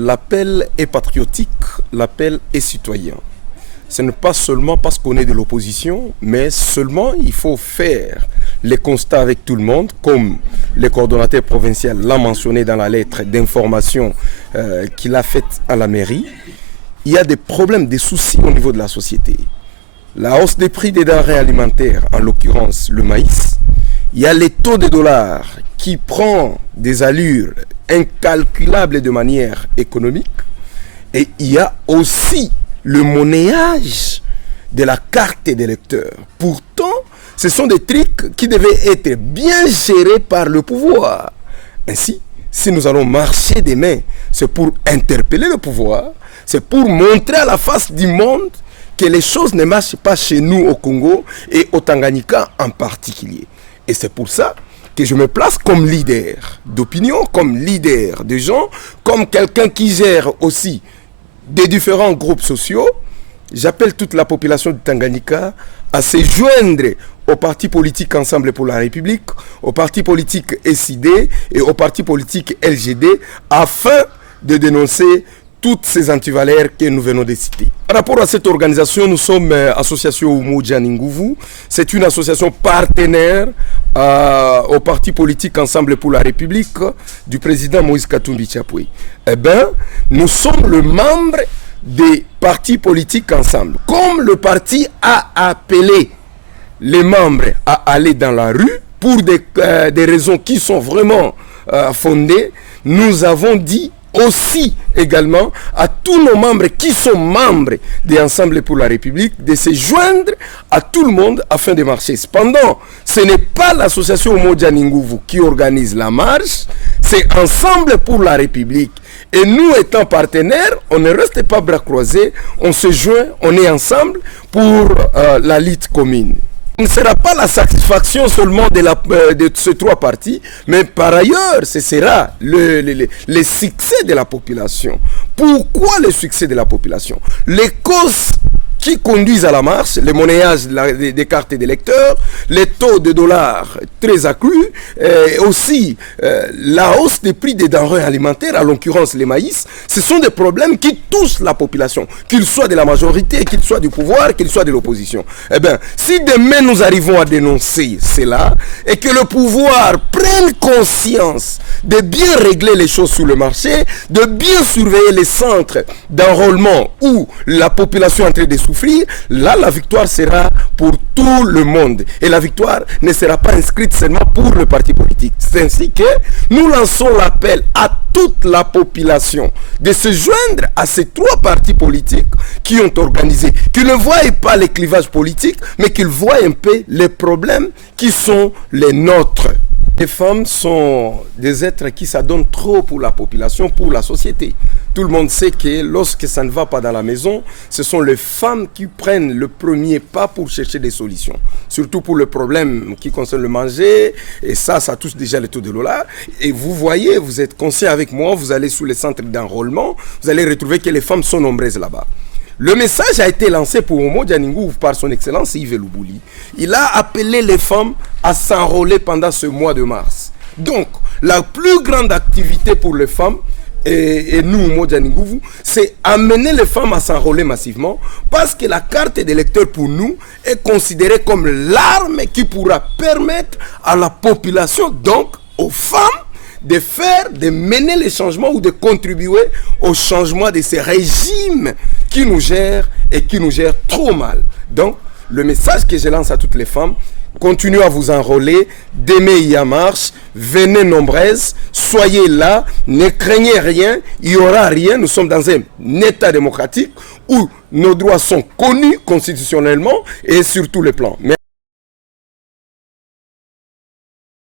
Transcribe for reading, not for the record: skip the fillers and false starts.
L'appel est patriotique, l'appel est citoyen. Ce n'est pas seulement parce qu'on est de l'opposition, mais seulement il faut faire les constats avec tout le monde, comme le coordonnateur provincial l'a mentionné dans la lettre d'information qu'il a faite à la mairie. Il y a des problèmes, des soucis au niveau de la société. La hausse des prix des denrées alimentaires, en l'occurrence le maïs. Il y a les taux de dollars qui prend des allures incalculables de manière économique. Et il y a aussi le monnayage de la carte d'électeur. Pourtant, ce sont des trucs qui devaient être bien gérés par le pouvoir. Ainsi, si nous allons marcher des mains, c'est pour interpeller le pouvoir, c'est pour montrer à la face du monde que les choses ne marchent pas chez nous au Congo et au Tanganyika en particulier. Et c'est pour ça que je me place comme leader d'opinion, comme leader de gens, comme quelqu'un qui gère aussi des différents groupes sociaux. J'appelle toute la population du Tanganyika à se joindre au parti politique Ensemble pour la République, au parti politique SID et au parti politique LGD afin de dénoncer toutes ces antivaleurs que nous venons de citer. Par rapport à cette organisation, nous sommes association Umoja Ninguvu. C'est une association partenaire au parti politique Ensemble pour la République du président Moïse Katumbi Chapwe. Eh bien, nous sommes le membre des partis politiques ensemble. Comme le parti a appelé les membres à aller dans la rue pour des raisons qui sont vraiment fondées, nous avons dit aussi également à tous nos membres qui sont membres de Ensemble pour la République de se joindre à tout le monde afin de marcher. Cependant, ce n'est pas l'association Umoja Ninguvu qui organise la marche, c'est Ensemble pour la République. Et nous étant partenaires, on ne reste pas bras croisés, on se joint, on est ensemble pour la lutte commune. Ce ne sera pas la satisfaction seulement de ces trois partis, mais par ailleurs, ce sera le succès de la population. Pourquoi le succès de la population? Les causes qui conduisent à la marche, le monnayage des cartes d'électeurs, les taux de dollars très accrus, et aussi la hausse des prix des denrées alimentaires, en l'occurrence les maïs, ce sont des problèmes qui touchent la population, qu'ils soient de la majorité, qu'ils soient du pouvoir, qu'ils soient de l'opposition. Eh bien, si demain nous arrivons à dénoncer cela, et que le pouvoir prenne conscience de bien régler les choses sur le marché, de bien surveiller les centres d'enrôlement où la population est en train de souffrir, là la victoire sera pour tout le monde. Et la victoire ne sera pas inscrite seulement pour le parti politique. C'est ainsi que nous lançons l'appel à toute la population de se joindre à ces trois partis politiques qui ont organisé, qui ne voient pas les clivages politiques, mais qu'ils voient un peu les problèmes qui sont les nôtres. Les femmes sont des êtres qui s'adonnent trop pour la population, pour la société. Tout le monde sait que lorsque ça ne va pas dans la maison, ce sont les femmes qui prennent le premier pas pour chercher des solutions. Surtout pour le problème qui concerne le manger, et ça touche déjà le taux de dollars. Et vous voyez, vous êtes conscient avec moi, vous allez sous les centres d'enrôlement, vous allez retrouver que les femmes sont nombreuses là-bas. Le message a été lancé pour Umoja Ninguvu par son excellence Yves Lubouli. Il a appelé les femmes à s'enrôler pendant ce mois de mars. Donc, la plus grande activité pour les femmes, et nous, Umoja Ninguvu, c'est amener les femmes à s'enrôler massivement parce que la carte d'électeur pour nous est considérée comme l'arme qui pourra permettre à la population, donc aux femmes, de mener les changements ou de contribuer au changement de ces régimes qui nous gèrent et qui nous gèrent trop mal. Donc, le message que je lance à toutes les femmes, continuez à vous enrôler, demain il y a marche, venez nombreuses, soyez là, ne craignez rien, il n'y aura rien, nous sommes dans un état démocratique où nos droits sont connus constitutionnellement et sur tous les plans.